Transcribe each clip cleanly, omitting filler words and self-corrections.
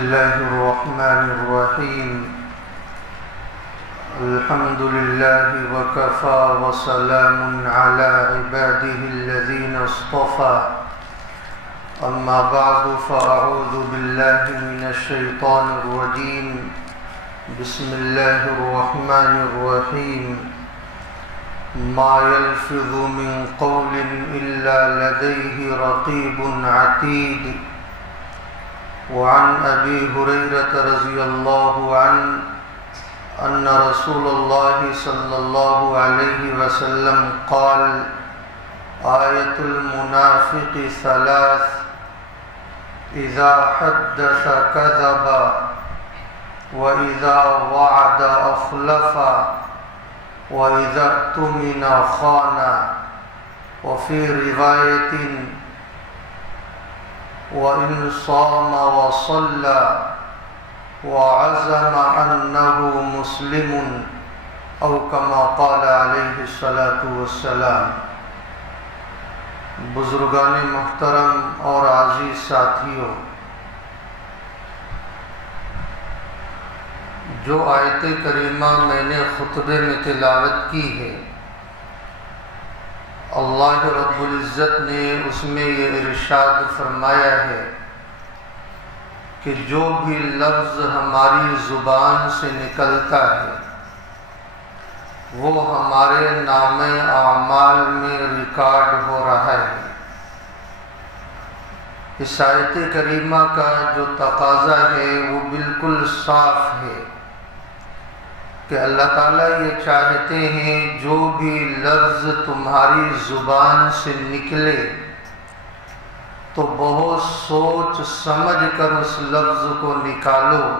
الله الرحمن الرحيم. الحمد لله وكفى وسلام على عباده الذين اصطفى. أما بعد فأعوذ بالله من الشيطان الرجيم. بسم الله الرحمن الرحيم. ما يلفظ من قول إلا لديه رقيب عتيد. وعن أبي هريرة رضي الله عنه أن رسول الله صلى الله عليه وسلم قال: آية المنافق ثلاث: إذا حدث كذب، وإذا وعد أخلف، وإذا اؤتمن خان. وفي رواية: وإن صام وصلى وعزم أنه مسلم، أو كما قال عليه الصلاة والسلام. بزرگان محترم اور عزیز ساتھیوں، جو آیت کریمہ میں نے خطبے میں تلاوت کی ہے، اللہ رب العزت نے اس میں یہ ارشاد فرمایا ہے کہ جو بھی لفظ ہماری زبان سے نکلتا ہے وہ ہمارے نام اعمال میں ریکارڈ ہو رہا ہے۔ اس آیت کریمہ کا جو تقاضا ہے وہ بالکل صاف ہے کہ اللہ تعالیٰ یہ چاہتے ہیں جو بھی لفظ تمہاری زبان سے نکلے تو بہت سوچ سمجھ کر اس لفظ کو نکالو،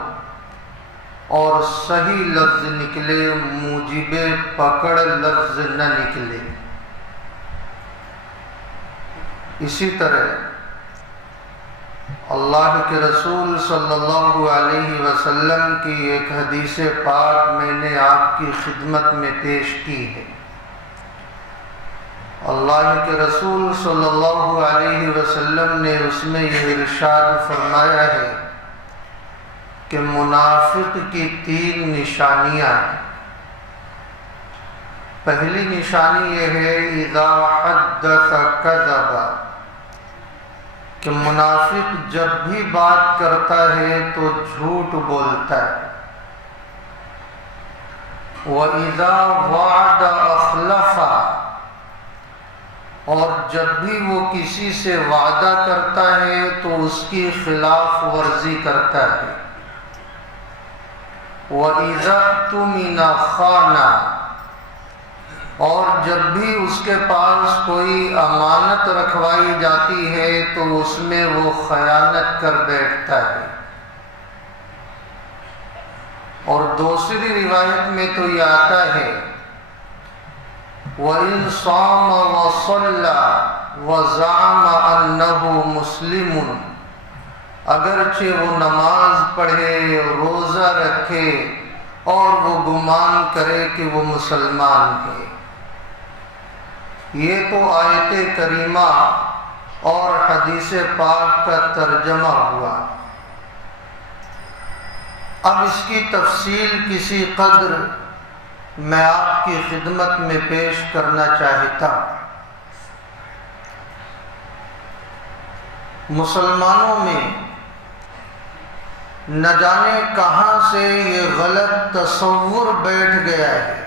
اور صحیح لفظ نکلے، موجب پکڑ لفظ نہ نکلے۔ اسی طرح اللہ کے رسول صلی اللہ علیہ وسلم کی ایک حدیث پاک میں نے آپ کی خدمت میں پیش کی ہے۔ اللہ کے رسول صلی اللہ علیہ وسلم نے اس میں یہ ارشاد فرمایا ہے کہ منافق کی 3 نشانیاں ہیں۔ پہلی نشانی یہ ہے اذا حدث کذب، کہ منافق جب بھی بات کرتا ہے تو جھوٹ بولتا ہے۔ وَإِذَا وَعَدَ أَخْلَفَ، اور جب بھی وہ کسی سے وعدہ کرتا ہے تو اس کی خلاف ورزی کرتا ہے۔ وَإِذَا اؤْتُمِنَ خَانَ، اور جب بھی اس کے پاس کوئی امانت رکھوائی جاتی ہے تو اس میں وہ خیانت کر بیٹھتا ہے۔ اور دوسری روایت میں تو یہ آتا ہے وَإِن صَامَ وَصَلَّى وَزَعَمَ أَنَّهُ مُسْلِمٌ، اگرچہ وہ نماز پڑھے، روزہ رکھے اور وہ گمان کرے کہ وہ مسلمان ہے۔ یہ تو آیت کریمہ اور حدیث پاک کا ترجمہ ہوا۔ اب اس کی تفصیل کسی قدر میں آپ کی خدمت میں پیش کرنا چاہتا ہوں۔ مسلمانوں میں نہ جانے کہاں سے یہ غلط تصور بیٹھ گیا ہے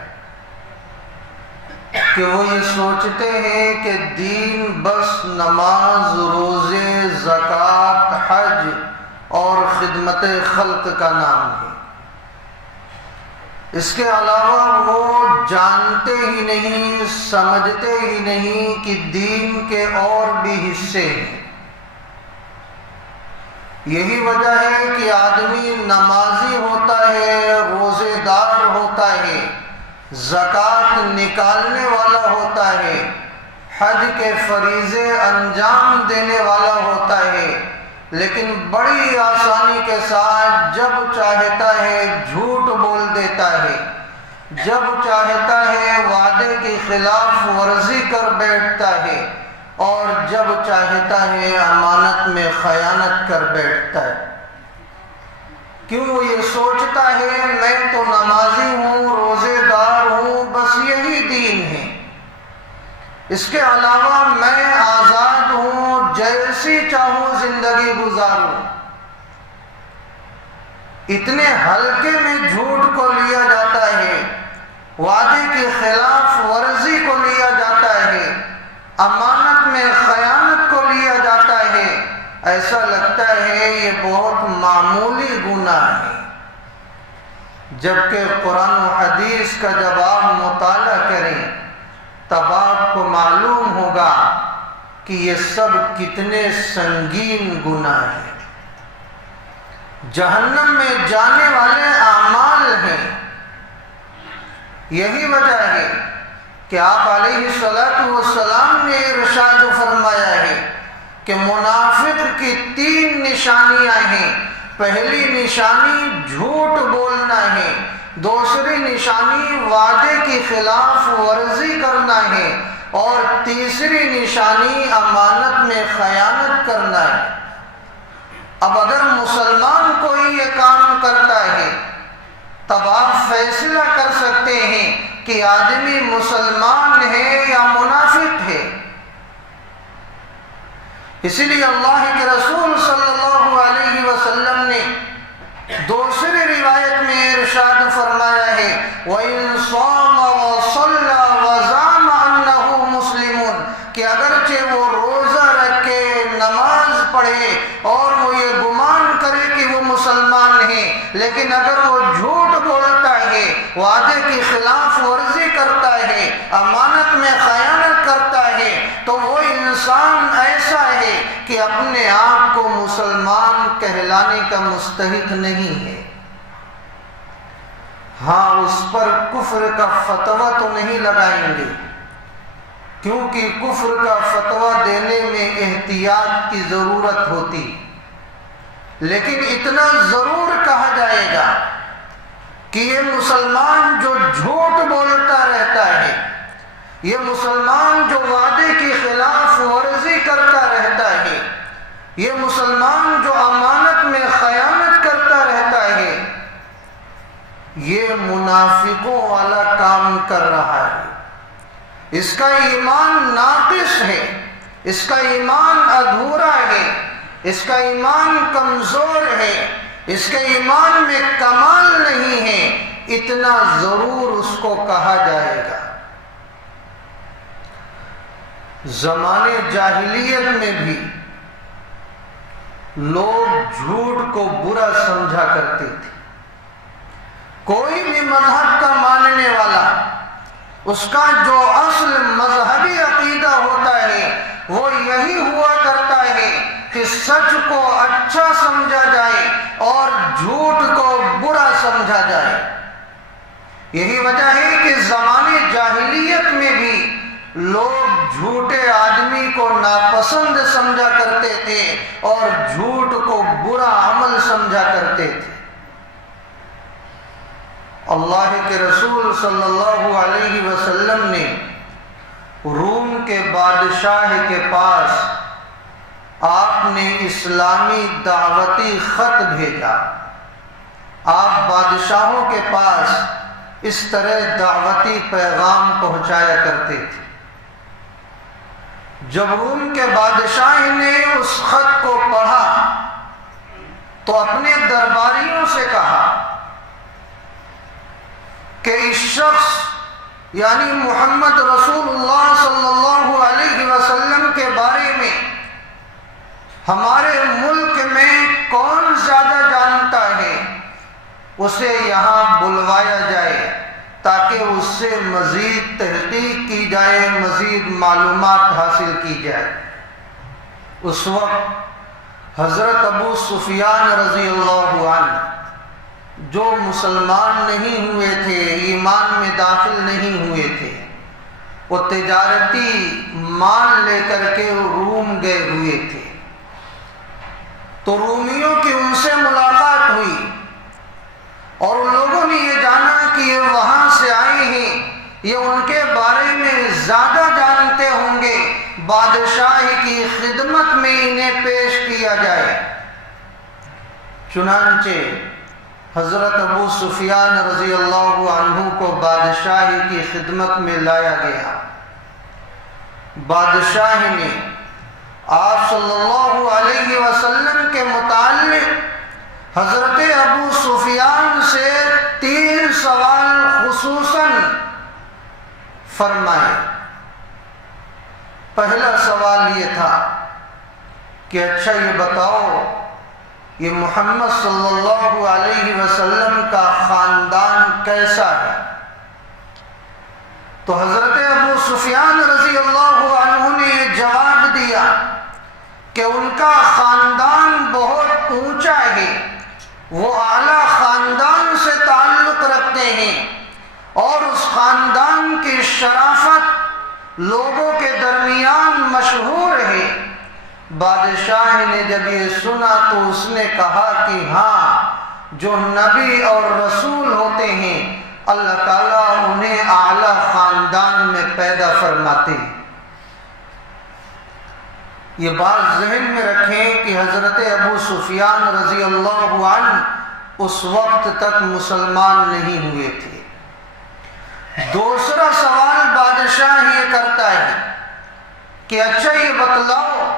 کہ وہ یہ سوچتے ہیں کہ دین بس نماز، روزے، زکوٰۃ، حج اور خدمت خلق کا نام ہے۔ اس کے علاوہ وہ جانتے ہی نہیں، سمجھتے ہی نہیں کہ دین کے اور بھی حصے ہیں۔ یہی وجہ ہے کہ آدمی نمازی ہوتا ہے، روزے دار ہوتا ہے، زکوٰۃ نکالنے والا ہوتا ہے، حج کے فریضے انجام دینے والا ہوتا ہے، لیکن بڑی آسانی کے ساتھ جب چاہتا ہے جھوٹ بول دیتا ہے، جب چاہتا ہے وعدے کی خلاف ورزی کر بیٹھتا ہے، اور جب چاہتا ہے امانت میں خیانت کر بیٹھتا ہے۔ کیوں وہ یہ سوچتا ہے میں تو نمازی ہوں، روزے دار ہوں، بس یہی دین ہے، اس کے علاوہ میں آزاد ہوں، جیسی چاہوں زندگی گزاروں۔ اتنے ہلکے میں جھوٹ کو لیا جاتا ہے، وعدے کی خلاف ورزی کو لیا جاتا ہے، امانت میں خیانت کو لیا جاتا ہے، ایسا لگتا ہے یہ بہت معمولی گناہ ہے، جبکہ قرآن و حدیث کا جب آپ مطالعہ کریں تب آپ کو معلوم ہوگا کہ یہ سب کتنے سنگین گناہ ہیں، جہنم میں جانے والے اعمال ہیں۔ یہی وجہ ہے کہ آپ علیہ السلام نے ارشاد فرمایا ہے کہ منافق کی 3 نشانیاں ہیں۔ پہلی نشانی جھوٹ بولنا ہے، دوسری نشانی وعدے کی خلاف ورزی کرنا ہے، اور تیسری نشانی امانت میں خیانت کرنا ہے۔ اب اگر مسلمان کوئی یہ کام کرتا ہے تب آپ فیصلہ کر سکتے ہیں کہ آدمی مسلمان ہے یا منافق ہے۔ اسی لیے اللہ کے رسول صلی اللہ علیہ وسلم نے دوسری روایت میں ارشاد فرمایا ہے وَإِن صَامَ وَصَلَّى وَزَعَمَ أَنَّهُ مُسْلِمٌ، کہ اگرچہ وہ روزہ رکھے، نماز پڑھے اور وہ یہ گمان کرے کہ وہ مسلمان ہے، لیکن اگر وہ جھوٹ بولتا ہے، وعدے کی خلاف ورزی کرتا ہے، امانت میں خیانت کرتا ہے، تو وہ انسان ایسا ہے کہ اپنے آپ کو مسلمان کہلانے کا مستحق نہیں ہے۔ ہاں، اس پر کفر کا فتویٰ تو نہیں لگائیں گے، کیونکہ کفر کا فتویٰ دینے میں احتیاط کی ضرورت ہوتی، لیکن اتنا ضرور کہا جائے گا کہ یہ مسلمان جو جھوٹ بولتا رہتا ہے، یہ مسلمان جو وعدے کی خلاف ورزی کرتا رہتا ہے، یہ مسلمان جو امانت میں خیانت کرتا رہتا ہے، یہ منافقوں والا کام کر رہا ہے، اس کا ایمان ناقص ہے، اس کا ایمان ادھورا ہے، اس کا ایمان کمزور ہے، اس کے ایمان میں کمال نہیں ہے، اتنا ضرور اس کو کہا جائے گا۔ زمانے جاہلیت میں بھی لوگ جھوٹ کو برا سمجھا کرتے تھے۔ کوئی بھی مذہب کا ماننے والا، اس کا جو اصل مذہبی عقیدہ ہوتا ہے وہ یہی ہوا کرتا ہے کہ سچ کو اچھا سمجھا جائے اور جھوٹ کو برا سمجھا جائے۔ یہی وجہ ہے کہ زمانے جاہلیت میں بھی لوگ جھوٹے آدمی کو ناپسند سمجھا کرتے تھے اور جھوٹ کو برا عمل سمجھا کرتے تھے۔ اللہ کے رسول صلی اللہ علیہ وسلم نے روم کے بادشاہ کے پاس آپ نے اسلامی دعوتی خط بھیجا۔ آپ بادشاہوں کے پاس اس طرح دعوتی پیغام پہنچایا کرتے تھے۔ جب روم کے بادشاہ نے اس خط کو پڑھا تو اپنے درباریوں سے کہا کہ اس شخص یعنی محمد رسول اللہ صلی اللہ علیہ وسلم کے بارے میں ہمارے ملک میں کون زیادہ جانتا ہے، اسے یہاں بلوایا جائے تاکہ اس سے مزید تحقیق کی جائے، مزید معلومات حاصل کی جائے۔ اس وقت حضرت ابو سفیان رضی اللہ عنہ جو مسلمان نہیں ہوئے تھے، ایمان میں داخل نہیں ہوئے تھے، وہ تجارتی مال لے کر کے روم گئے ہوئے تھے، تو رومیوں کی ان سے ملاقات ہوئی اور ان لوگوں نے یہ جانا کہ یہ وہاں سے آئے ہیں، یہ ان کے بارے میں زیادہ جانتے ہوں گے، بادشاہ کی خدمت میں انہیں پیش کیا جائے۔ چنانچہ حضرت ابو سفیان رضی اللہ عنہ کو بادشاہی کی خدمت میں لایا گیا۔ بادشاہ نے آپ صلی اللہ علیہ وسلم کے متعلق حضرت ابو سفیان سے 3 سوال خصوصاً فرمائے۔ پہلا سوال یہ تھا کہ اچھا یہ بتاؤ، یہ محمد صلی اللہ علیہ وسلم کا خاندان کیسا ہے؟ تو حضرت ابو سفیان رضی اللہ عنہ نے یہ جواب دیا کہ ان کا خاندان بہت اونچا ہے، وہ اعلیٰ خاندان سے تعلق رکھتے ہیں اور اس خاندان کی شرافت لوگوں کے درمیان مشہور ہے۔ بادشاہ نے جب یہ سنا تو اس نے کہا کہ ہاں، جو نبی اور رسول ہوتے ہیں اللہ تعالیٰ انہیں اعلیٰ خاندان میں پیدا فرماتے ہیں۔ یہ بات ذہن میں رکھیں کہ حضرت ابو سفیان رضی اللہ عنہ اس وقت تک مسلمان نہیں ہوئے تھے۔ دوسرا سوال بادشاہ یہ کرتا ہے کہ اچھا یہ بتلاؤ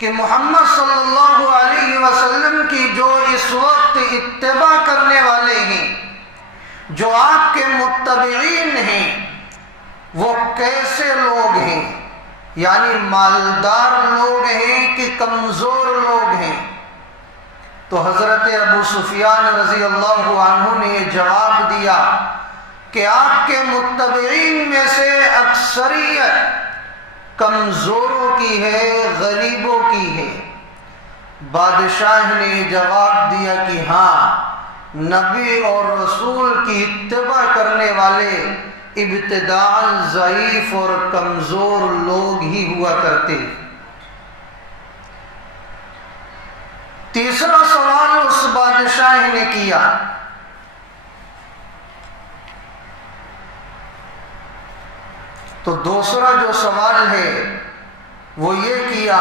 کہ محمد صلی اللہ علیہ وسلم کی جو اس وقت اتباع کرنے والے ہیں، جو آپ کے متبعین ہیں، وہ کیسے لوگ ہیں؟ یعنی مالدار لوگ ہیں کہ کمزور لوگ ہیں؟ تو حضرت ابو سفیان رضی اللہ عنہ نے یہ جواب دیا کہ آپ کے متبعین میں سے اکثریت کمزوروں کی ہے، غریبوں کی ہے۔ بادشاہ نے جواب دیا کہ ہاں، نبی اور رسول کی اتباع کرنے والے ابتداءً ضعیف اور کمزور لوگ ہی ہوا کرتے۔ تیسرا سوال اس بادشاہ نے کیا تو دوسرا جو سوال ہے وہ یہ کیا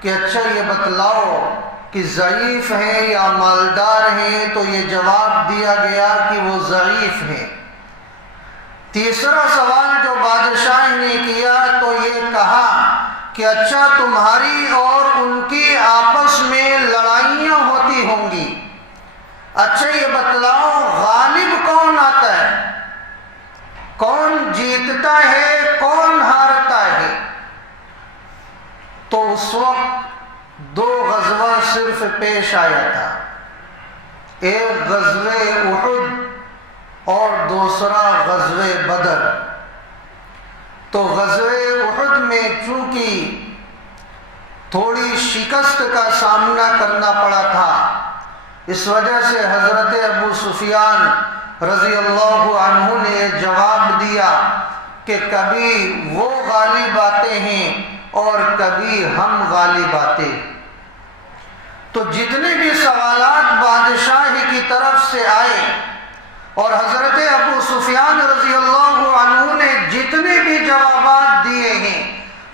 کہ اچھا یہ بتلاؤ کہ ضعیف ہیں یا مالدار ہیں؟ تو یہ جواب دیا گیا کہ وہ ضعیف ہیں۔ تیسرا سوال جو بادشاہ نے کیا تو یہ کہا کہ اچھا تمہاری اور ان کی آپس میں لڑائیاں ہوتی ہوں گی، اچھا یہ بتلاؤ غالب کون آتا ہے، کون جیتتا ہے، کون ہارتا ہے؟ تو اس وقت 2 غزوہ صرف پیش آیا تھا، ایک غزوہ احد اور دوسرا غزوہ بدر۔ تو غزوہ احد میں چونکہ تھوڑی شکست کا سامنا کرنا پڑا تھا، اس وجہ سے حضرت ابو سفیان رضی اللہ عنہ نے یہ جواب دیا کہ کبھی وہ غالب آتے ہیں اور کبھی ہم غالب آتے۔ تو جتنے بھی سوالات بادشاہ کی طرف سے آئے اور حضرت ابو سفیان رضی اللہ عنہ نے جتنے بھی جوابات دیے ہیں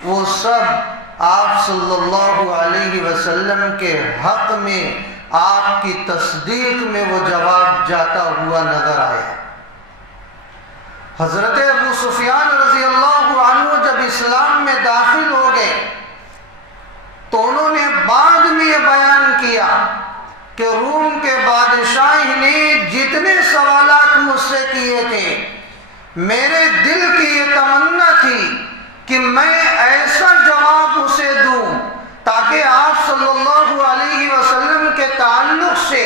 وہ سب آپ صلی اللہ علیہ وسلم کے حق میں، آپ کی تصدیق میں وہ جواب جاتا ہوا نظر آیا۔ حضرت ابو سفیان رضی اللہ عنہ جب اسلام میں داخل ہو گئے تو انہوں نے بعد میں یہ بیان کیا کہ روم کے بادشاہ نے جتنے سوالات مجھ سے کیے تھے، میرے دل کی یہ تمنا تھی کہ میں ایسا جواب اسے دوں تاکہ آپ صلی اللہ علیہ وسلم کے تعلق سے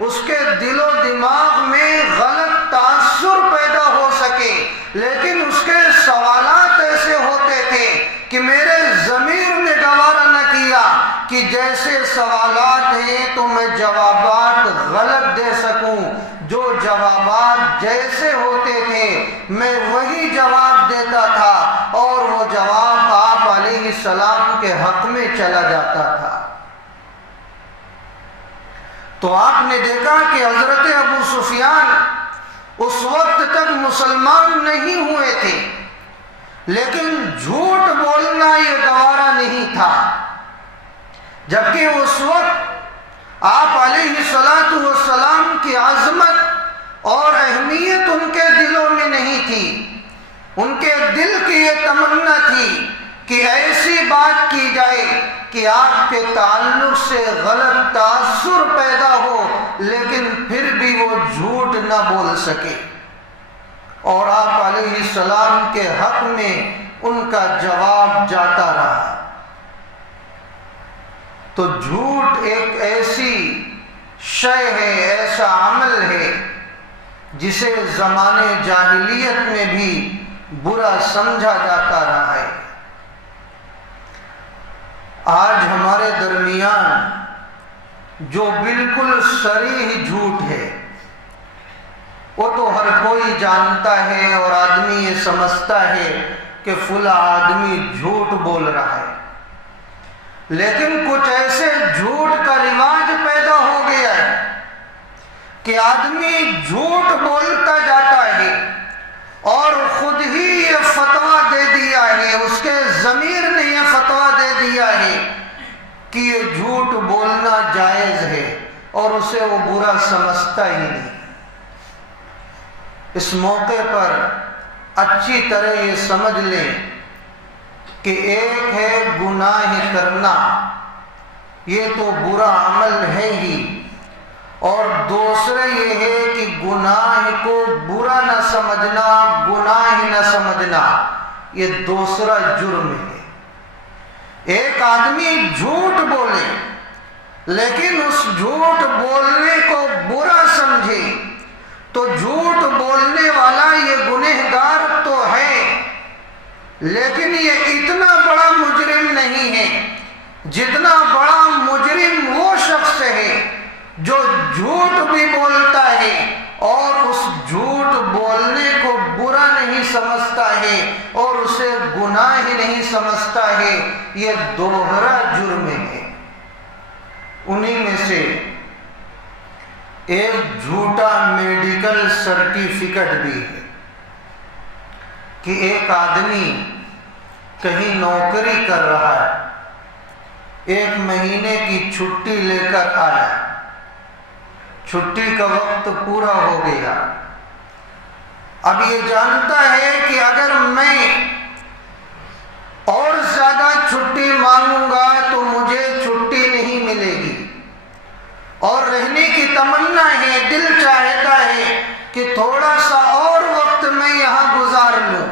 اس کے دل و دماغ میں غلط تاثر پیدا ہو سکے، لیکن اس کے سوالات ایسے ہوتے تھے کہ میرے ضمیر نے گوارا نہ کیا کہ جیسے سوالات ہیں تو میں جوابات غلط دے سکوں، جو جوابات جیسے ہوتے تھے میں وہی جواب دیتا تھا اور وہ جواب آپ علیہ السلام کے حق میں چلا جاتا تھا۔ تو آپ نے دیکھا کہ حضرت ابو سفیان اس وقت تک مسلمان نہیں ہوئے تھے، لیکن جھوٹ بولنا یہ گوارا نہیں تھا، جبکہ اس وقت آپ علیہ السلام کی عظمت ان کے دل کی یہ تمنا تھی کہ ایسی بات کی جائے کہ آپ کے تعلق سے غلط تاثر پیدا ہو، لیکن پھر بھی وہ جھوٹ نہ بول سکے، اور آپ علیہ السلام کے حق میں ان کا جواب جاتا رہا۔ تو جھوٹ ایک ایسی شے ہے، ایسا عمل ہے جسے زمانے جاہلیت میں بھی برا سمجھا جاتا رہا ہے۔ آج ہمارے درمیان جو بالکل صریح جھوٹ ہے وہ تو ہر کوئی جانتا ہے، اور آدمی یہ سمجھتا ہے کہ فلاں آدمی جھوٹ بول رہا ہے، لیکن کچھ ایسے جھوٹ کا رواج پیدا ہو گیا ہے کہ آدمی جھوٹ بولتا جاتا ہے اور خود ہی یہ فتویٰ دے دیا ہے، اس کے ضمیر نے یہ فتویٰ دے دیا ہے کہ یہ جھوٹ بولنا جائز ہے، اور اسے وہ برا سمجھتا ہی نہیں۔ اس موقع پر اچھی طرح یہ سمجھ لیں کہ ایک ہے گناہ کرنا، یہ تو برا عمل ہے ہی، اور دوسرا یہ ہے کہ گناہ کو برا نہ سمجھنا، گناہ نہ سمجھنا، یہ دوسرا جرم ہے۔ ایک آدمی جھوٹ بولے لیکن اس جھوٹ بولنے کو برا سمجھے تو جھوٹ بولنے والا یہ گنہگار تو ہے، لیکن یہ اتنا بڑا مجرم نہیں ہے جتنا بڑا مجرم وہ شخص ہے جو جھوٹ بھی بولتا ہے اور اس جھوٹ بولنے کو برا نہیں سمجھتا ہے اور اسے گناہ ہی نہیں سمجھتا ہے۔ یہ دوہرا جرم ہے۔ انہی میں سے ایک جھوٹا میڈیکل سرٹیفکیٹ بھی ہے کہ ایک آدمی کہیں نوکری کر رہا ہے، 1 مہینے کی چھٹی لے کر آیا، چھٹی کا وقت پورا ہو گیا، اب یہ جانتا ہے کہ اگر میں اور زیادہ چھٹی مانگوں گا تو مجھے چھٹی نہیں ملے گی، اور رہنے کی تمنا ہے، دل چاہتا ہے کہ تھوڑا سا اور وقت میں یہاں گزار لوں۔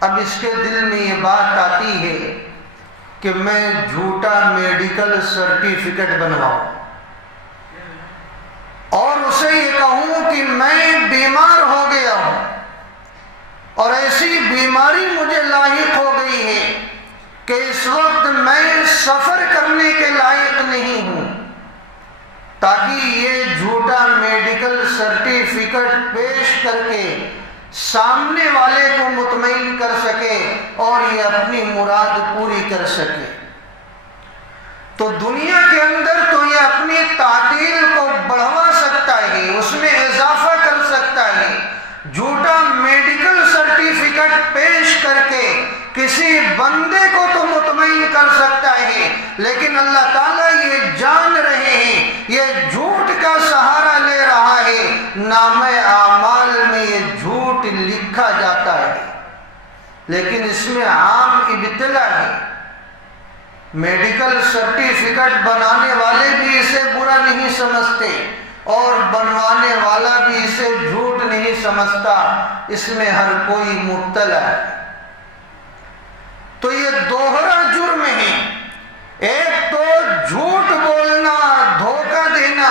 اب اس کے دل میں یہ بات آتی ہے کہ میں جھوٹا میڈیکل سرٹیفکیٹ بنواؤں اور اسے یہ کہوں کہ میں بیمار ہو گیا ہوں اور ایسی بیماری مجھے لاحق ہو گئی ہے کہ اس وقت میں سفر کرنے کے لائق نہیں ہوں، تاکہ یہ جھوٹا میڈیکل سرٹیفکیٹ پیش کر کے سامنے والے کو مطمئن کر سکے اور یہ اپنی مراد پوری کر سکے۔ تو دنیا کے اندر تو یہ اپنی تعطیل کو بڑھوا سکتا ہے، اس میں اضافہ کر سکتا ہے، جھوٹا میڈیکل سرٹیفکیٹ پیش کر کے کسی بندے کو تو مطمئن کر سکتا ہے، لیکن اللہ تعالیٰ یہ جان رہے ہیں یہ جھوٹ کا سہارا لے رہا ہے، نامہ اعمال میں یہ جھوٹ لکھا جاتا ہے، لیکن اس میں عام ابتلا ہے۔ میڈیکل سرٹیفکیٹ بنانے والے بھی اسے برا نہیں سمجھتے اور بنوانے والا بھی اسے جھوٹ نہیں سمجھتا، اس میں ہر کوئی مبتلا ہے۔ تو یہ دوہرا جرم ہے، ایک تو جھوٹ بولنا، دھوکہ دینا،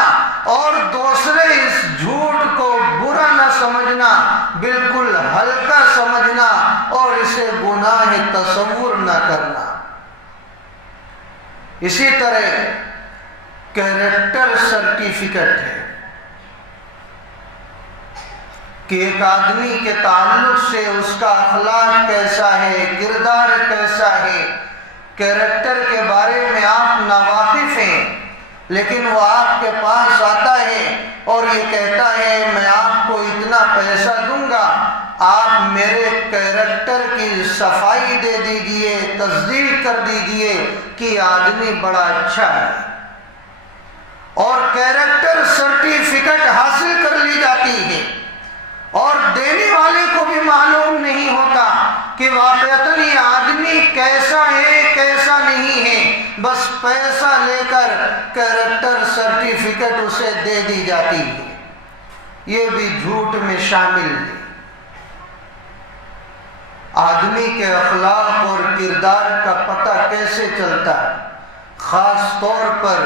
اور دوسرے اس جھوٹ کو برا نہ سمجھنا، بالکل ہلکا سمجھنا اور اسے گناہ تصور نہ کرنا۔ اسی طرح کیریکٹر سرٹیفکیٹ ہے کہ ایک آدمی کے تعلق سے اس کا اخلاق کیسا ہے، کردار کیسا ہے، کیریکٹر کے بارے میں آپ ناواقف ہیں، لیکن وہ آپ کے پاس آتا ہے اور یہ کہتا ہے میں آپ کو اتنا پیسہ دوں گا، آپ میرے کیریکٹر کی صفائی دے دیجئے، تصدیق کر دیجئے کہ آدمی بڑا اچھا ہے، اور کیریکٹر سرٹیفکیٹ حاصل کر لی جاتی ہے، اور دینے والے کو بھی معلوم نہیں ہوتا کہ واقعتاً یہ آدمی کیسا ہے کیسا نہیں ہے، بس پیسہ لے کر کیریکٹر سرٹیفکیٹ اسے دے دی جاتی ہے۔ یہ بھی جھوٹ میں شامل ہے۔ آدمی کے اخلاق اور کردار کا پتہ کیسے چلتا ہے؟ خاص طور پر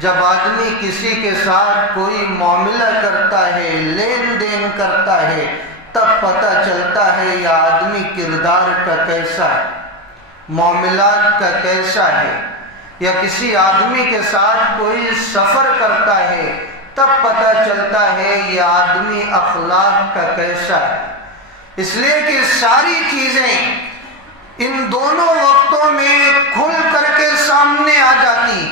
جب آدمی کسی کے ساتھ کوئی معاملہ کرتا ہے، لین دین کرتا ہے، تب پتہ چلتا ہے یہ آدمی کردار کا کیسا ہے، معاملات کا کیسا ہے۔ یا کسی آدمی کے ساتھ کوئی سفر کرتا ہے، تب پتہ چلتا ہے یہ آدمی اخلاق کا کیسا ہے۔ اس لیے کہ ساری چیزیں ان دونوں وقتوں میں کھل کر کے سامنے آ جاتی۔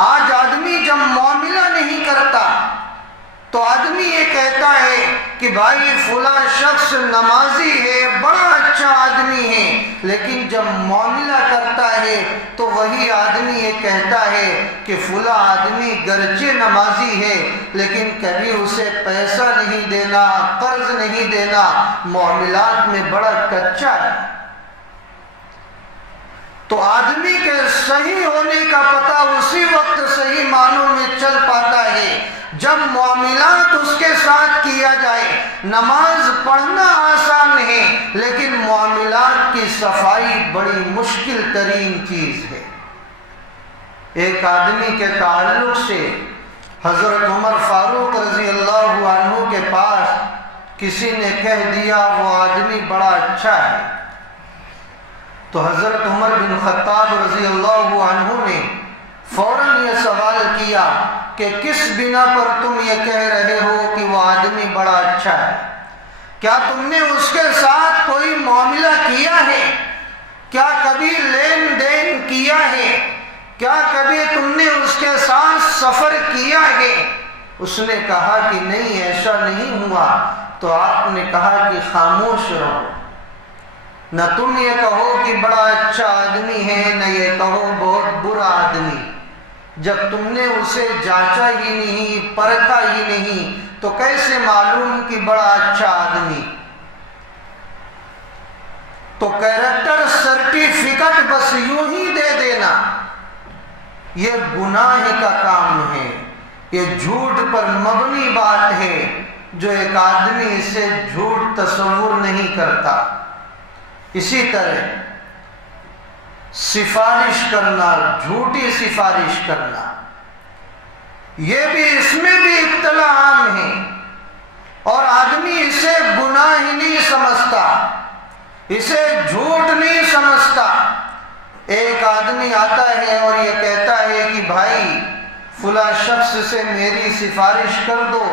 آج آدمی جب معاملہ نہیں کرتا تو آدمی یہ کہتا ہے کہ بھائی فلاں شخص نمازی ہے، بڑا اچھا آدمی ہے، لیکن جب معاملہ کرتا ہے تو وہی آدمی یہ کہتا ہے کہ فلاں آدمی گرچہ نمازی ہے لیکن کبھی اسے پیسہ نہیں دینا، قرض نہیں دینا، معاملات میں بڑا کچا ہے۔ تو آدمی کے صحیح ہونے کا پتہ اسی وقت صحیح معنوں میں چل پاتا ہے جب معاملات اس کے ساتھ کیا جائے۔ نماز پڑھنا آسان ہے لیکن معاملات کی صفائی بڑی مشکل ترین چیز ہے۔ ایک آدمی کے تعلق سے حضرت عمر فاروق رضی اللہ عنہ کے پاس کسی نے کہہ دیا وہ آدمی بڑا اچھا ہے، تو حضرت عمر بن خطاب رضی اللہ عنہ نے فوراً یہ سوال کیا کہ کس بنا پر تم یہ کہہ رہے ہو کہ وہ آدمی بڑا اچھا ہے؟ کیا تم نے اس کے ساتھ کوئی معاملہ کیا ہے؟ کیا کبھی لین دین کیا ہے؟ کیا کبھی تم نے اس کے ساتھ سفر کیا ہے؟ اس نے کہا کہ نہیں، ایسا نہیں ہوا۔ تو آپ نے کہا کہ خاموش رہو، نہ تم یہ کہو کہ بڑا اچھا آدمی ہے، نہ یہ کہو بہت برا آدمی۔ جب تم نے اسے جانچا ہی نہیں، پرکھا ہی نہیں، تو کیسے معلوم کہ بڑا اچھا آدمی؟ تو کیریکٹر سرٹیفکیٹ بس یوں ہی دے دینا یہ گناہ کا کام ہے، یہ جھوٹ پر مبنی بات ہے جو ایک آدمی اسے جھوٹ تصور نہیں کرتا۔ اسی طرح سفارش کرنا، جھوٹی سفارش کرنا، یہ بھی اس میں بھی ابتلا عام ہے اور آدمی اسے گناہ ہی نہیں سمجھتا، اسے جھوٹ نہیں سمجھتا۔ ایک آدمی آتا ہے اور یہ کہتا ہے کہ بھائی فلاں شخص سے میری سفارش کر دو،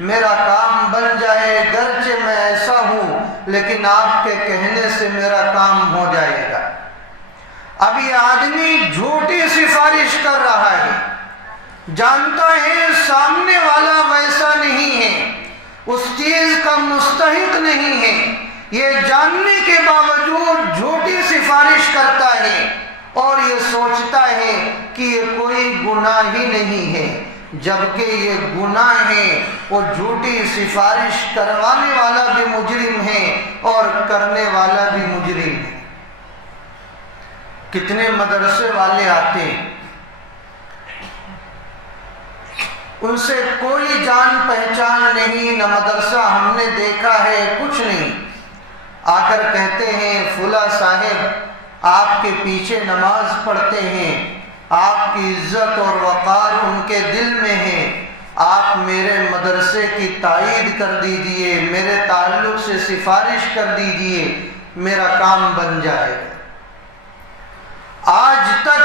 میرا کام بن جائے، گرچہ میں ایسا ہوں لیکن آپ کے کہنے سے میرا کام ہو جائے گا۔ اب یہ آدمی جھوٹی سفارش کر رہا ہے، جانتا ہے سامنے والا ویسا نہیں ہے، اس چیز کا مستحق نہیں ہے، یہ جاننے کے باوجود جھوٹی سفارش کرتا ہے اور یہ سوچتا ہے کہ یہ کوئی گناہ ہی نہیں ہے، جبکہ یہ گناہ ہے۔ وہ جھوٹی سفارش کروانے والا بھی مجرم ہے اور کرنے والا بھی مجرم ہے۔ کتنے مدرسے والے آتے ہیں، ان سے کوئی جان پہچان نہیں، نہ مدرسہ ہم نے دیکھا ہے، کچھ نہیں، آ کر کہتے ہیں فلاں صاحب آپ کے پیچھے نماز پڑھتے ہیں، آپ کی عزت اور وقار ان کے دل میں ہے، آپ میرے مدرسے کی تائید کر دیجئے، میرے تعلق سے سفارش کر دیجئے، میرا کام بن جائے گا۔ آج تک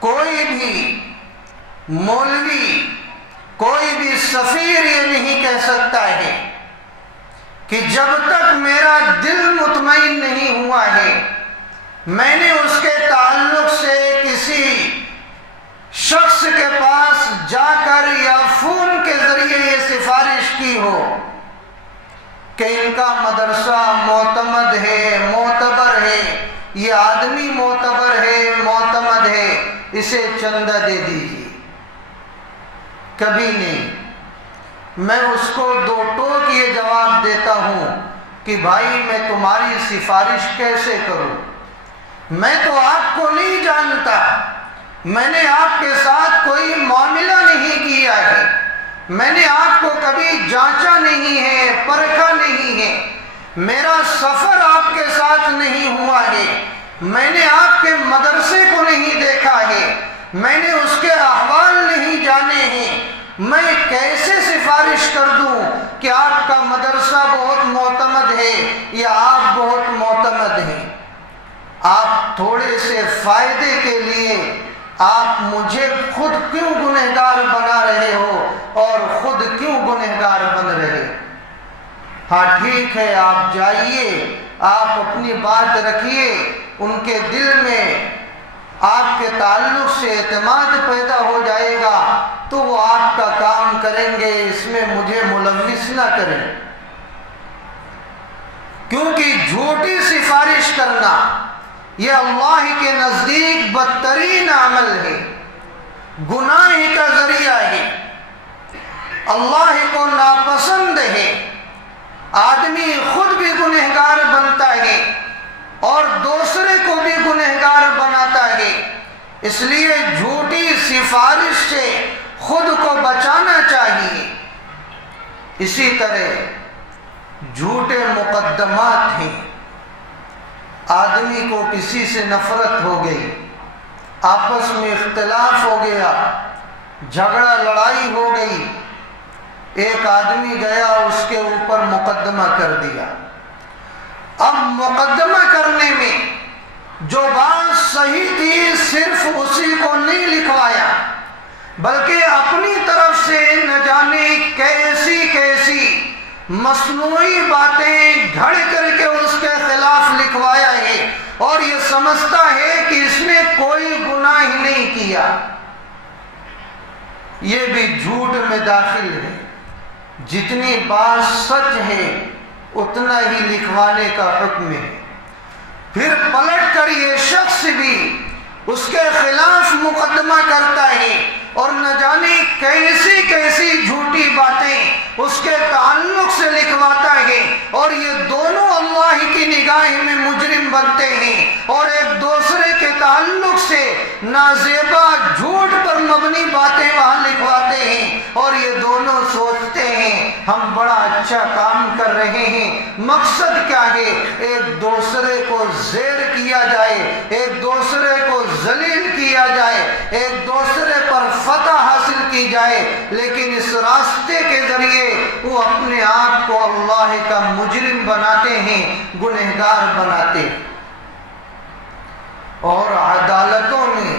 کوئی بھی مولوی، کوئی بھی سفیر یہ نہیں کہہ سکتا ہے کہ جب تک میرا دل مطمئن نہیں ہوا ہے، میں نے اس کے تعلق سے کسی شخص کے پاس جا کر یا فون کے ذریعے یہ سفارش کی ہو کہ ان کا مدرسہ معتمد ہے، معتبر ہے، یہ آدمی معتبر ہے، معتمد ہے، اسے چندہ دے دیجیے۔ کبھی نہیں۔ میں اس کو دو ٹوک یہ جواب دیتا ہوں کہ بھائی میں تمہاری سفارش کیسے کروں؟ میں تو آپ کو نہیں جانتا، میں نے آپ کے ساتھ کوئی معاملہ نہیں کیا ہے، میں نے آپ کو کبھی جانچا نہیں ہے، پرکھا نہیں ہے، میرا سفر آپ کے ساتھ نہیں ہوا ہے، میں نے آپ کے مدرسے کو نہیں دیکھا ہے، میں نے اس کے احوال نہیں جانے ہیں، میں کیسے سفارش کر دوں کہ آپ کا مدرسہ بہت معتمد ہے یا آپ بہت معتمد ہیں؟ آپ تھوڑے سے فائدے کے لیے آپ مجھے خود کیوں گنہگار بنا رہے ہو اور خود کیوں گنہگار بن رہے؟ ہاں ٹھیک ہے، آپ جائیے، آپ اپنی بات رکھیے، ان کے دل میں آپ کے تعلق سے اعتماد پیدا ہو جائے گا تو وہ آپ کا کام کریں گے، اس میں مجھے ملوث نہ کریں، کیونکہ جھوٹی سفارش کرنا یہ اللہ کے نزدیک بدترین عمل ہے، گناہ کا ذریعہ ہے، اللہ کو ناپسند ہے، آدمی خود بھی گنہگار بنتا ہے اور دوسرے کو بھی گنہگار بناتا ہے، اس لیے جھوٹی سفارش سے خود کو بچانا چاہیے۔ اسی طرح جھوٹے مقدمات ہیں، آدمی کو کسی سے نفرت ہو گئی، آپس میں اختلاف ہو گیا، جھگڑا لڑائی ہو گئی، ایک آدمی گیا اس کے اوپر مقدمہ کر دیا۔ اب مقدمہ کرنے میں جو بات صحیح تھی صرف اسی کو نہیں لکھوایا، بلکہ اپنی طرف سے نہ جانے کیسی کیسی مصنوعی باتیں گھڑ کر کے اس کے خلاف لکھوایا ہے، اور یہ سمجھتا ہے کہ اس نے کوئی گناہ ہی نہیں کیا۔ یہ بھی جھوٹ میں داخل ہے، جتنی بات سچ ہے اتنا ہی لکھوانے کا حکم ہے۔ پھر پلٹ کر یہ شخص بھی اس کے خلاف مقدمہ کرتا ہے اور نہ جانے کیسی کیسی جھوٹی باتیں اس کے تعلق سے لکھواتا ہے، اور یہ دونوں اللہ کی نگاہ میں مجرم بنتے ہیں اور ایک دوسرے کے تعلق سے نازیبا جھوٹ پر مبنی باتیں وہاں لکھواتے ہیں، اور یہ دونوں سوچتے ہیں ہم بڑا اچھا کام کر رہے ہیں۔ مقصد کیا ہے؟ ایک دوسرے کو زیر کیا جائے، ایک دوسرے کو ذلیل کیا جائے، ایک دوسرے پر فتح حاصل کی جائے، لیکن اس راستے کے ذریعے وہ اپنے آپ کو اللہ کا مجرم بناتے ہیں، گنہگار بناتے ہیں۔ اور عدالتوں میں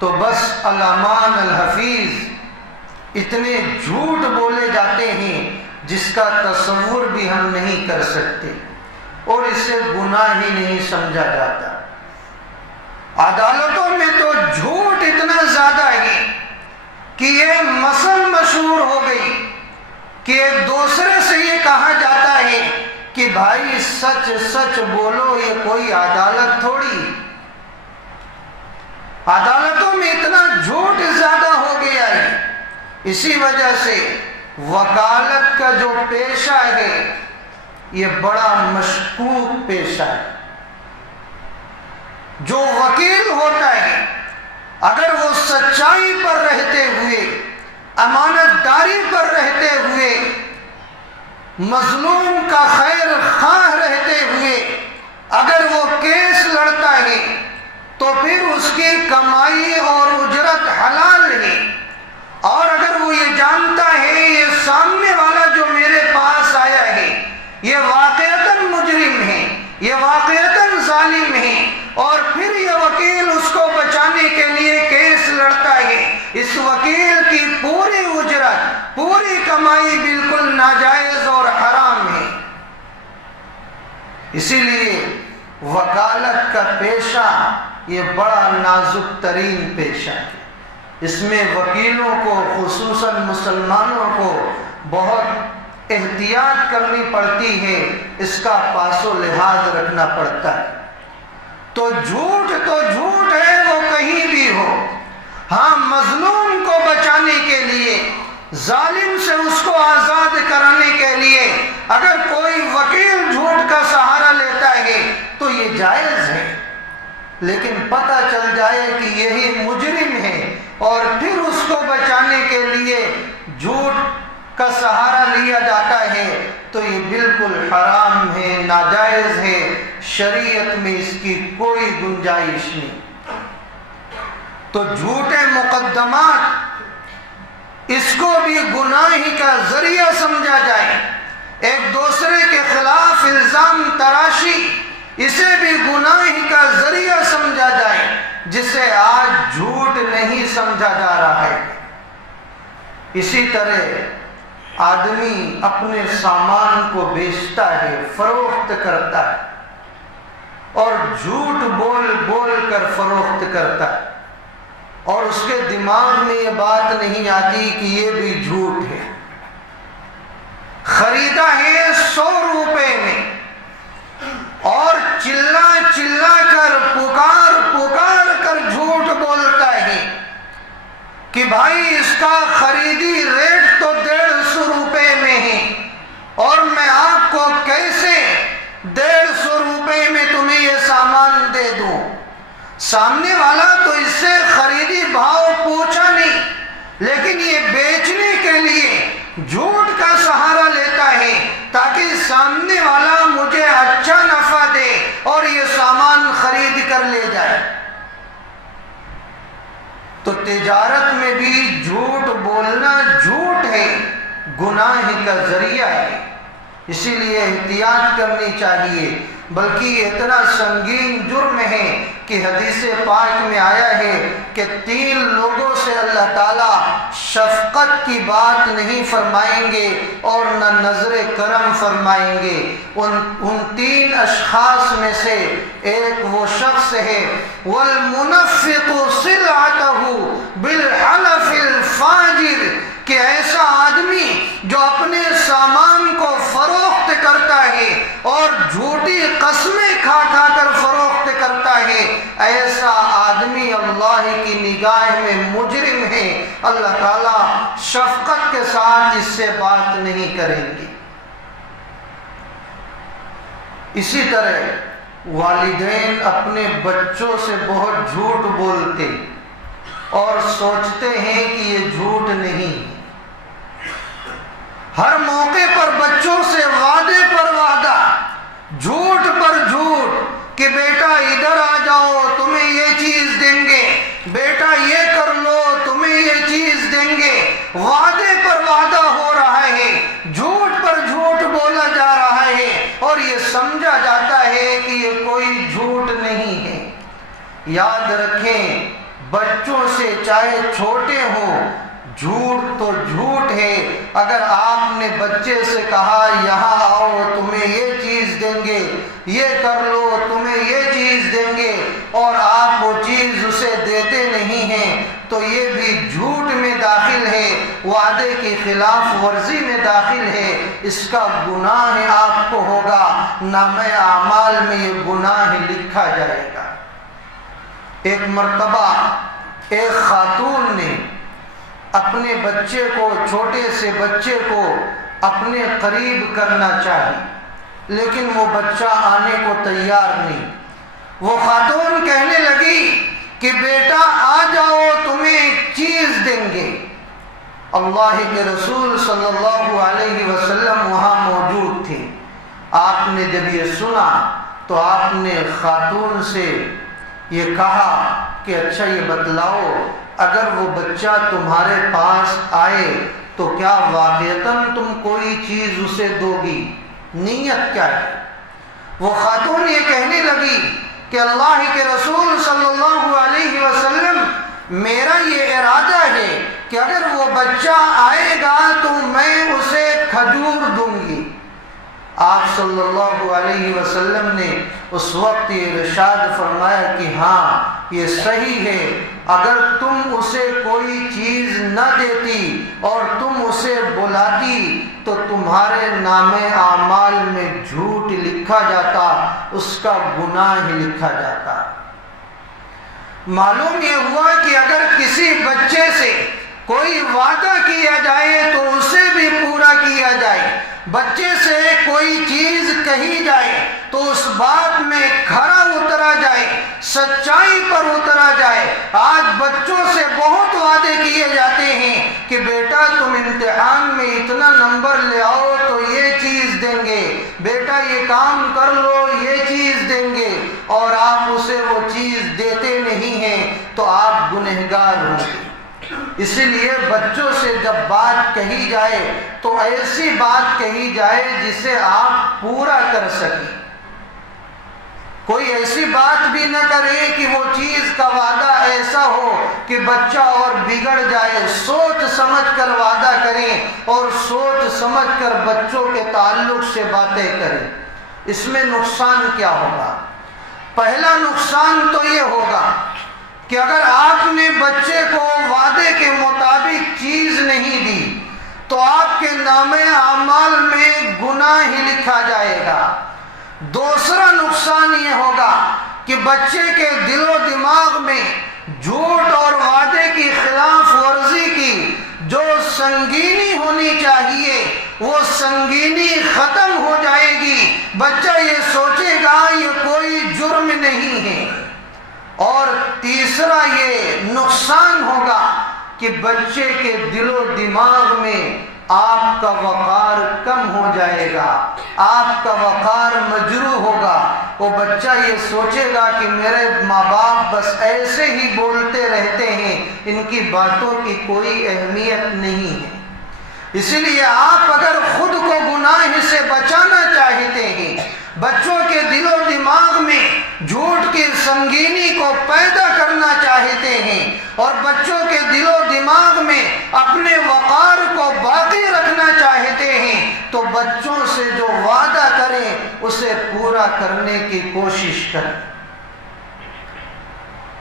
تو بس الامان الحفیظ اتنے جھوٹ بولے جاتے ہیں جس کا تصور بھی ہم نہیں کر سکتے، اور اسے گناہ ہی نہیں سمجھا جاتا۔ عدالتوں میں تو جھوٹ اتنا زیادہ ہے کہ یہ مثل مشہور ہو گئی کہ ایک دوسرے سے یہ کہا جاتا ہے کہ بھائی سچ سچ بولو، یہ کوئی عدالت تھوڑی۔ عدالتوں میں اتنا جھوٹ زیادہ ہو گیا ہے، اسی وجہ سے وکالت کا جو پیشہ ہے یہ بڑا مشکوک پیشہ ہے۔ جو وکیل ہوتا ہے اگر وہ سچائی پر رہتے ہوئے، امانت داری پر رہتے ہوئے، مظلوم کا خیر خواہ رہتے ہوئے اگر وہ کیس لڑتا ہے تو پھر اس کی کمائی اور اجرت حلال ہے، اور اگر وہ یہ جانتا ہے یہ سامنے والا جو میرے پاس آیا ہے یہ واقعتاً مجرم ہے، یہ واقعتاً ظالم ہے، اور پھر یہ وکیل اس کو بچانے کے لیے کیس لڑتا ہے، اس وکیل کی پوری اجرت، پوری کمائی بالکل ناجائز اور حرام ہے۔ اسی لیے وکالت کا پیشہ یہ بڑا نازک ترین پیشہ ہے، اس میں وکیلوں کو خصوصاً مسلمانوں کو بہت احتیاط کرنی پڑتی ہے، اس کا پاس و لحاظ رکھنا پڑتا ہے۔ تو جھوٹ ہے وہ کہیں بھی ہو، ہاں مظلوم کو بچانے کے لیے ظالم سے اس کو آزاد کرانے کے لیے اگر کوئی وکیل جھوٹ کا سہارا لیتا ہے تو یہ جائز ہے، لیکن پتہ چل جائے کہ یہی مجرم ہے اور پھر اس کو بچانے کے لیے جھوٹ کا سہارا لیا جاتا ہے تو یہ بالکل حرام ہے، ناجائز ہے، شریعت میں اس کی کوئی گنجائش نہیں۔ تو جھوٹے مقدمات اس کو بھی گناہ کا ذریعہ سمجھا جائے، ایک دوسرے کے خلاف الزام تراشی اسے بھی گناہ کا ذریعہ سمجھا جائے، جسے آج جھوٹ نہیں سمجھا جا رہا ہے۔ اسی طرح آدمی اپنے سامان کو بیچتا ہے، فروخت کرتا ہے اور جھوٹ بول بول کر فروخت کرتا ہے، اور اس کے دماغ میں یہ بات نہیں آتی کہ یہ بھی جھوٹ ہے۔ خریدا ہے 100 روپے میں اور چلا چلا کر پکار پکار کر جھوٹ بولتا ہے کہ بھائی اس کا خریدی ریٹ تو 150 روپے میں ہے اور میں آپ کو کیسے 150 روپے میں تمہیں یہ سامان دے دوں۔ سامنے والا تو اس سے خریدی بھاؤ پوچھا نہیں، لیکن یہ بیچنے کے لیے جھوٹ کا سہارا لیتا ہے تاکہ سامنے والا مجھے اچھا نفع دے اور یہ سامان خرید کر لے جائے۔ تو تجارت میں بھی جھوٹ بولنا جھوٹ ہے، گناہ کا ذریعہ ہے، اسی لیے احتیاط کرنی چاہیے۔ بلکہ یہ اتنا سنگین جرم ہے کہ حدیث پاک میں آیا ہے کہ 3 لوگوں سے اللہ تعالیٰ شفقت کی بات نہیں فرمائیں گے اور نہ نظر کرم فرمائیں گے۔ ان 3 اشخاص میں سے ایک وہ شخص ہے وَالْمُنَفِّقُ صِلْعَتَهُ بِالْحَلَفِ الْفَاجِرِ، کہ ایسا آدمی جو اپنے سامان کو فروخت کرتا ہے اور جھوٹی قسمیں کھا کھا کر فروخت کرتا ہے، ایسا آدمی اللہ کی نگاہ میں مجرم ہے، اللہ تعالیٰ شفقت کے ساتھ اس سے بات نہیں کریں گے۔ اسی طرح والدین اپنے بچوں سے بہت جھوٹ بولتے اور سوچتے ہیں کہ یہ جھوٹ نہیں، ہر موقع پر بچوں سے وعدے پر وعدہ، جھوٹ پر جھوٹ کہ بیٹا ادھر آ جاؤ تمہیں یہ چیز دیں گے، بیٹا یہ کر لو تمہیں یہ چیز دیں گے، وعدے پر وعدہ ہو رہا ہے، جھوٹ پر جھوٹ بولا جا رہا ہے اور یہ سمجھا جاتا ہے کہ یہ کوئی جھوٹ نہیں ہے۔ یاد رکھیں، بچوں سے چاہے چھوٹے ہوں، جھوٹ تو جھوٹ ہے۔ اگر آپ نے بچے سے کہا یہاں آؤ تمہیں یہ چیز دیں گے، یہ کر لو تمہیں یہ چیز دیں گے، اور آپ وہ چیز اسے دیتے نہیں ہیں تو یہ بھی جھوٹ میں داخل ہے، وعدے کی خلاف ورزی میں داخل ہے، اس کا گناہ آپ کو ہوگا، نامہ اعمال میں یہ گناہ لکھا جائے گا۔ ایک مرتبہ ایک خاتون نے اپنے بچے کو، چھوٹے سے بچے کو اپنے قریب کرنا چاہی، لیکن وہ بچہ آنے کو تیار نہیں۔ وہ خاتون کہنے لگی کہ بیٹا آ جاؤ تمہیں ایک چیز دیں گے۔ اللہ کے رسول صلی اللہ علیہ وسلم وہاں موجود تھے۔ آپ نے جب یہ سنا تو آپ نے خاتون سے یہ کہا کہ اچھا یہ بتلاؤ، اگر وہ بچہ تمہارے پاس آئے تو کیا واقعتاً تم کوئی چیز اسے دو گی؟ نیت کیا ہے؟ وہ خاتون یہ کہنے لگی کہ اللہ کے رسول صلی اللہ علیہ وسلم میرا یہ ارادہ ہے کہ اگر وہ بچہ آئے گا تو میں اسے کھجور دوں گی۔ آپ صلی اللہ علیہ وسلم نے اس وقت یہ ارشاد فرمایا کہ ہاں یہ صحیح ہے، اگر تم اسے کوئی چیز نہ دیتی اور تم اسے بلاتی تو تمہارے نامے اعمال میں جھوٹ لکھا جاتا، اس کا گناہ لکھا جاتا۔ معلوم یہ ہوا کہ اگر کسی بچے سے کوئی وعدہ کیا جائے تو اسے بھی پورا کیا جائے، بچے سے کوئی چیز کہی جائے تو اس بات میں کھرا اترا جائے، سچائی پر اترا جائے۔ آج بچوں سے بہت وعدے کیے جاتے ہیں کہ بیٹا تم امتحان میں اتنا نمبر لے آؤ تو یہ چیز دیں گے، بیٹا یہ کام کر لو یہ چیز دیں گے، اور آپ اسے وہ چیز دیتے نہیں ہیں تو آپ گنہگار ہوں گے۔ اسی لیے بچوں سے جب بات کہی جائے تو ایسی بات کہی جائے جسے آپ پورا کر سکیں۔ کوئی ایسی بات بھی نہ کرے کہ وہ چیز کا وعدہ ایسا ہو کہ بچہ اور بگڑ جائے۔ سوچ سمجھ کر وعدہ کریں اور سوچ سمجھ کر بچوں کے تعلق سے باتیں کریں۔ اس میں نقصان کیا ہوگا؟ پہلا نقصان تو یہ ہوگا کہ اگر آپ نے بچے کو وعدے کے مطابق چیز نہیں دی تو آپ کے نامہ اعمال میں گناہ ہی لکھا جائے گا۔ دوسرا نقصان یہ ہوگا کہ بچے کے دل و دماغ میں جھوٹ اور وعدے کی خلاف ورزی کی جو سنگینی ہونی چاہیے وہ سنگینی ختم ہو جائے گی۔ بچہ یہ سوچے گا یہ کوئی جرم نہیں ہے۔ اور تیسرا یہ نقصان ہوگا کہ بچے کے دل و دماغ میں آپ کا وقار کم ہو جائے گا، آپ کا وقار مجروح ہوگا۔ وہ بچہ یہ سوچے گا کہ میرے ماں باپ بس ایسے ہی بولتے رہتے ہیں، ان کی باتوں کی کوئی اہمیت نہیں ہے۔ اسی لیے آپ اگر خود کو گناہ سے بچانا چاہتے ہیں، بچوں کے دل و دماغ میں جھوٹ کی سنگینی کو پیدا کرنا چاہتے ہیں اور بچوں کے دل و دماغ میں اپنے وقار کو باقی رکھنا چاہتے ہیں تو بچوں سے جو وعدہ کریں اسے پورا کرنے کی کوشش کریں۔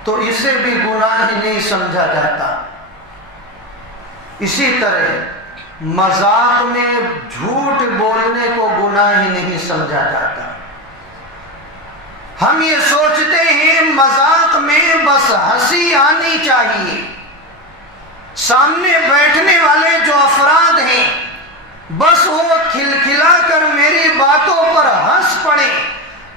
تو اسے بھی گناہ نہیں سمجھا جاتا۔ اسی طرح مذاق میں جھوٹ بولنے کو گناہ نہیں سمجھا جاتا۔ ہم یہ سوچتے ہیں مذاق میں بس ہنسی آنی چاہیے، سامنے بیٹھنے والے جو افراد ہیں بس وہ کھلکھلا کر میری باتوں پر ہنس پڑے،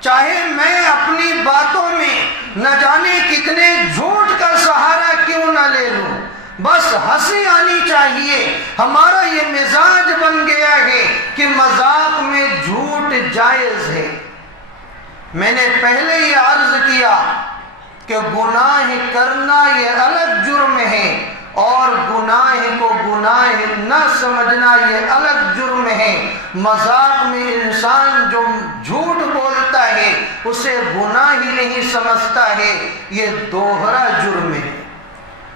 چاہے میں اپنی باتوں میں نہ جانے کتنے جھوٹ کا سہارا کیوں نہ لے لوں، بس ہنسی آنی چاہیے۔ ہمارا یہ مزاج بن گیا ہے کہ مذاق میں جھوٹ جائز ہے۔ میں نے پہلے ہی عرض کیا کہ گناہ کرنا یہ الگ جرم ہے اور گناہ کو گناہ نہ سمجھنا یہ الگ جرم ہے۔ مذاق میں انسان جو جھوٹ بولتا ہے اسے گناہ ہی نہیں سمجھتا ہے، یہ دوہرا جرم ہے۔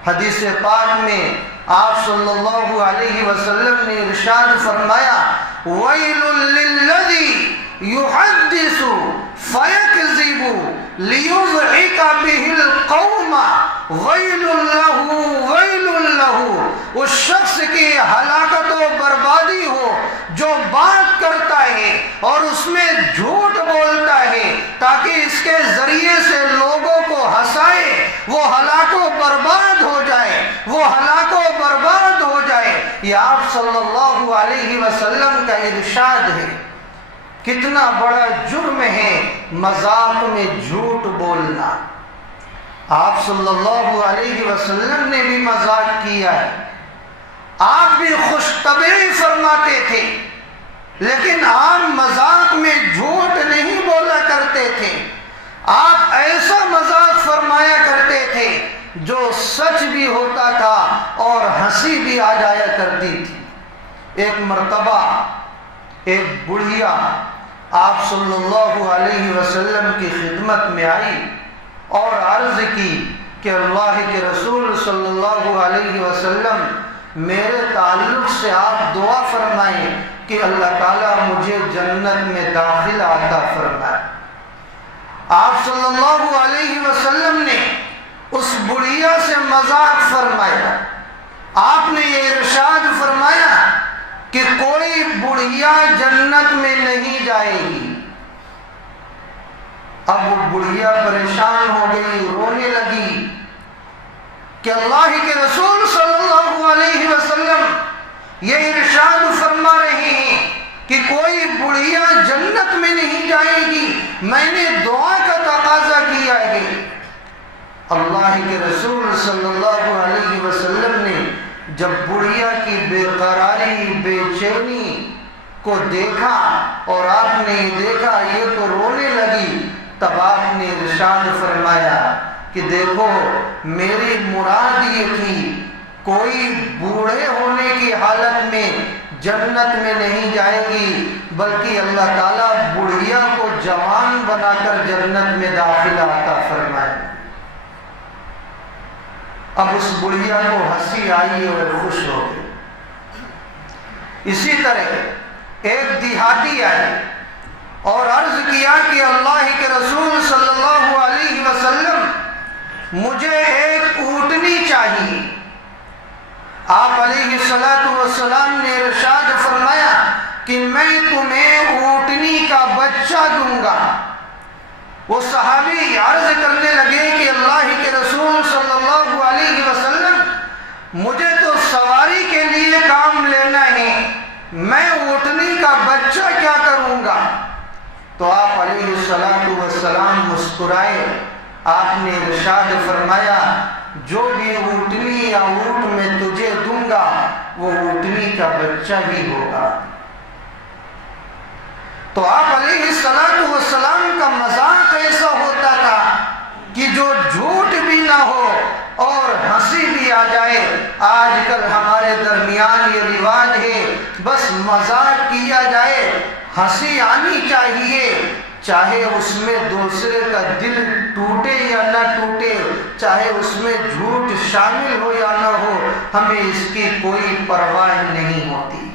حدیث پاک میں آپ صلی اللہ علیہ وسلم نے ارشاد فرمایا وَيْلٌ لِّلَّذِي يُحَدِّثُ فَيَكْذِبُ لِيُضْحِكَ بِهِ الْقَوْمَ وَيْلٌ لَّهُ وَيْلٌ لَّهُ۔ اس شخص کی ہلاکت و بربادی ہو جو بات کرتا ہے اور اس میں جھوٹ بولتا ہے تاکہ اس کے ذریعے سے لوگوں کو ہنسائے، وہ ہلاک و برباد ہو جائے، وہ ہلاک و برباد ہو جائے۔ یہ آپ صلی اللہ علیہ وسلم کا ارشاد ہے۔ کتنا بڑا جرم ہے مذاق میں جھوٹ بولنا۔ آپ صلی اللہ علیہ وسلم نے بھی مذاق کیا ہے، آپ بھی خوش طبعی فرماتے تھے، لیکن آپ مذاق میں جھوٹ نہیں بولا کرتے تھے۔ آپ ایسا مذاق فرمایا کرتے تھے جو سچ بھی ہوتا تھا اور ہنسی بھی آ جایا کرتی تھی۔ ایک مرتبہ ایک بڑھیا آپ صلی اللہ علیہ وسلم کی خدمت میں آئی اور عرض کی کہ اللہ کے رسول صلی اللہ علیہ وسلم میرے تعلق سے آپ دعا فرمائیں کہ اللہ تعالیٰ مجھے جنت میں داخل عطا فرمائے۔ آپ صلی اللہ علیہ وسلم نے اس بڑھیا سے مذاق فرمایا۔ آپ نے یہ ارشاد فرمایا کہ کوئی بڑھیا جنت میں نہیں جائے گی۔ اب وہ بڑھیا پریشان ہو گئی، رونے لگی کہ اللہ کے رسول صلی اللہ علیہ وسلم یہ ارشاد فرما رہے ہیں کہ کوئی بڑھیا جنت میں نہیں جائے گی، میں نے دعا کا تقاضا کیا ہے۔ اللہ کے رسول صلی اللہ علیہ وسلم نے جب بڑھیا کی بے قراری، بے چینی کو دیکھا اور آپ نے دیکھا یہ تو رونے لگی، تب آپ نے ارشاد فرمایا کہ دیکھو میری مراد یہ تھی کوئی بوڑھے ہونے کی حالت میں جنت میں نہیں جائے گی، بلکہ اللہ تعالیٰ بڑھیا کو جوان بنا کر جنت میں داخلہ عطا فرمائے۔ اب اس بڑھیا کو ہنسی آئی اور خوش ہو گئی۔ اسی طرح ایک دیہاتی آئی اور عرض کیا کہ اللہ کے رسول صلی اللہ علیہ وسلم مجھے ایک اونٹنی چاہیے۔ آپ علیہ السلام نے ارشاد فرمایا کہ میں تمہیں اونٹنی کا بچہ دوں گا۔ وہ صحابی عرض کرنے لگے کہ اللہ کے رسول صلی اللہ علیہ وسلم مجھے تو سواری کے لیے کام لینا ہے، میں اونٹنی کا بچہ کیا کروں گا؟ تو آپ علیہ السلام مسکرائے، آپ نے ارشاد فرمایا جو بھی اونٹنی یا اونٹ میں تجھے دوں گا وہ اونٹنی کا بچہ ہی ہوگا۔ تو آپ علیہ السلام کا مذاق ایسا ہوتا تھا کہ جو جھوٹ بھی نہ ہو اور ہنسی بھی آ جائے۔ آج کل ہمارے درمیان یہ رواج ہے بس مذاق کیا جائے، ہنسی آنی چاہیے، چاہے اس میں دوسرے کا دل ٹوٹے یا نہ ٹوٹے، چاہے اس میں جھوٹ شامل ہو یا نہ ہو، ہمیں اس کی کوئی پرواہ نہیں ہوتی۔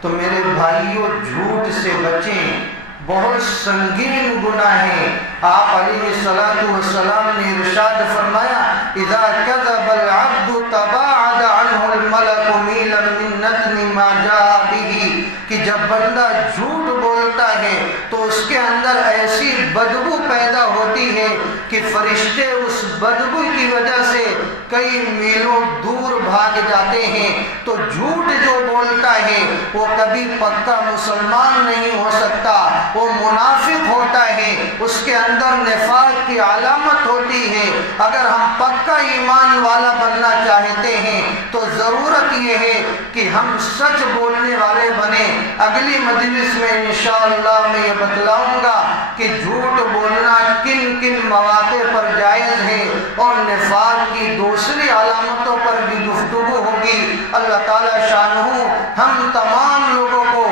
تو میرے بھائیوں جھوٹ سے بچیں، بہت سنگین گناہ ہے۔ آپ علیہ السلام نے ارشاد فرمایا اذا كذب العبد تباعد عنه الملك ميلا من نتن ما جاء به، کہ جب بندہ جھوٹ بولتا ہے تو اس کے اندر ایسی بدبو پیدا ہوتی ہے کہ فرشتے اس بدبو کی وجہ سے کئی میلوں دور بھاگ جاتے ہیں۔ تو جھوٹ جو بولتا ہے وہ کبھی پکا مسلمان نہیں ہو سکتا، وہ منافق ہوتا ہے، اس کے اندر نفاق کی علامت ہوتی ہے۔ اگر ہم پکا ایمان والا بننا چاہتے ہیں تو ضرورت یہ ہے کہ ہم سچ بولنے والے بنیں۔ اگلی مجلس میں انشاءاللہ میں یہ بتلاؤں گا کہ جھوٹ بولنا کن کن مواقع پر جائز ہے اور نفاق کی دوسری علامتوں پر بھی گفتگو ہوگی۔ اللہ تعالی شانہ ہم تمام لوگوں کو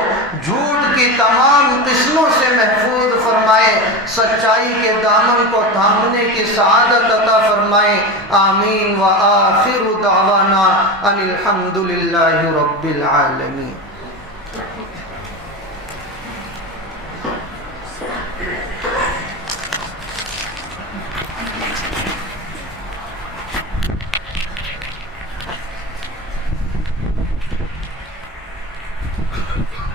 جھوٹ کی تمام قسموں سے محفوظ فرمائے، سچائی کے دامن کو تھامنے کی سعادت عطا فرمائے۔ آمین وآخر دعوانا ان الحمد للہ رب العالمین۔